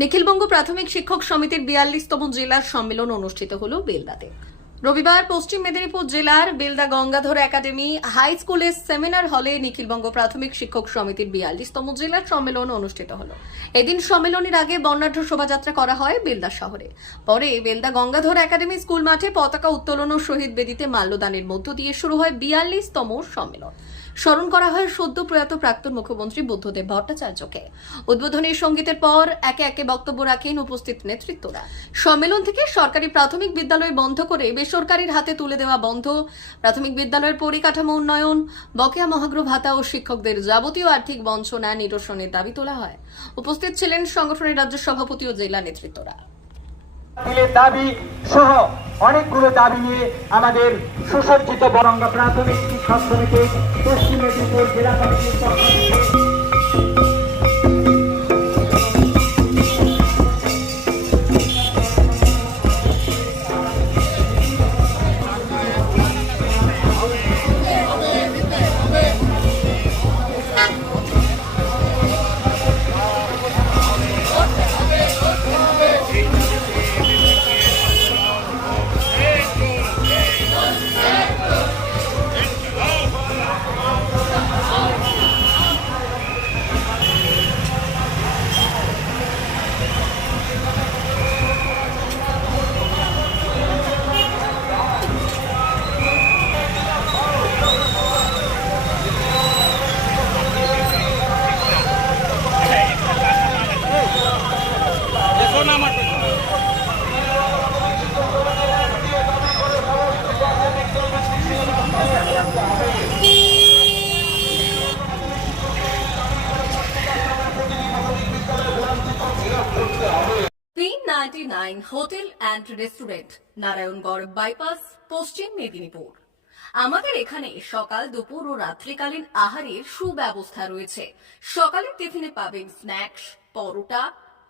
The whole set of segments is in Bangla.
নিখিলবঙ্গ প্রাথমিক শিক্ষক সমিতির বিয়াল্লিশতম জেলার সম্মেলন অনুষ্ঠিত হল বেলদাতে। রবিবার পশ্চিম মেদিনীপুর জেলার বেলদা গঙ্গাধর একাডেমি হাই স্কুলের সেমিনার হলে নিখিলবঙ্গ প্রাথমিক শিক্ষক সমিতির বিয়াল্লিশতম জেলার সম্মেলন অনুষ্ঠিত হল। এদিন সম্মেলনের আগে বর্ণাঢ্য শোভাযাত্রা করা হয় বেলদা শহরে। পরে বেলদা গঙ্গাধর একাডেমি স্কুল মাঠে পতাকা উত্তোলন ও শহীদ বেদিতে মাল্যদানের মধ্য দিয়ে শুরু হয় বিয়াল্লিশতম সম্মেলন। স্মরণ করা হয় সদ্য প্রয়াত প্রাক্তন মুখ্যমন্ত্রী বুদ্ধদেব ভট্টাচার্যকে। উদ্বোধনী সঙ্গীতের পর একে একে বক্তব্য রাখেন উপস্থিত নেতৃত্বরা। সম্মেলন থেকে সরকারি প্রাথমিক বিদ্যালয় বন্ধ করে বেসরকারির হাতে তুলে দেওয়া বন্ধ, প্রাথমিক বিদ্যালয়ের পরিকাঠামো উন্নয়ন, বকেয়া মহাগ্র ভাতা ও শিক্ষকদের যাবতীয় আর্থিক বঞ্চনা নিরসনের দাবি তোলা হয়। উপস্থিত ছিলেন সংগঠনের রাজ্য সভাপতি ও জেলা নেতৃত্বরা। দাবি সহ অনেকগুলো দাবি নিয়ে আমাদের সুসজ্জিত বরঙ্গ প্রাথমিক শিক্ষক সমিতি পশ্চিম মেদিনীপুর জেলা কমিটির পক্ষ থেকে। Hotel and restaurant, Narayangarh bypass, Paschim Medinipur. আমাদের এখানে সকাল, দুপুর ও রাত্রিকালীন আহারের সুব্যবস্থা রয়েছে। সকালের টিফিনে পাবেন স্ন্যাক্স, পরোটা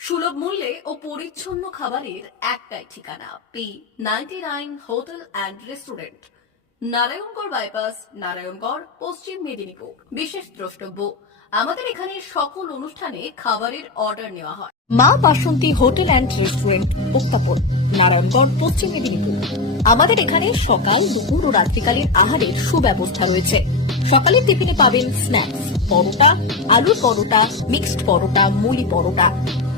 সুলভ মূল্যে ও পরিচ্ছন্ন খাবারের একটাই ঠিকানা P ninety nine hotel and restaurant Narayangarh bypass Narayangarh, Paschim Medinipur. বিশেষ দ্রষ্টব্য, আমাদের এখানে সকল অনুষ্ঠানে খাবারের অর্ডার নেওয়া হয়। Maa Basanti hotel and restaurant উত্তাপন, Narayangarh, Paschim Medinipur. আমাদের এখানে সকাল, দুপুর ও রাত্রিকালীন আহারের সুব্যবস্থা রয়েছে। সকালের টিফিনে পাবেন স্ন্যাক্স পরোটা, আলুর পরোটা মিক্সড পরোটা মুলি পরোটা।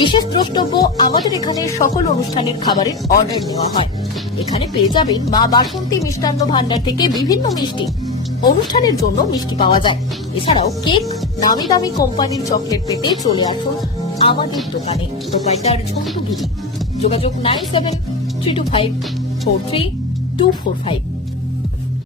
বিশেষ দ্রষ্টব্য আমাদের এখানে সকল অনুষ্ঠানের খাবারের অর্ডার নেওয়া হয়। এখানে পেয়ে যাবেন মা বাসন্তী মিষ্টান্ন ভান্ডার থেকে বিভিন্ন মিষ্টি। অনুষ্ঠানের জন্য মিষ্টি পাওয়া যায়। এছাড়াও কেক নামি দামি কোম্পানির চকলেট পেতে চলে আসুন আমাদের দোকানে। প্রোপাইটার ঝন্টু গিরি। যোগাযোগ nine seven three two five four three two four five.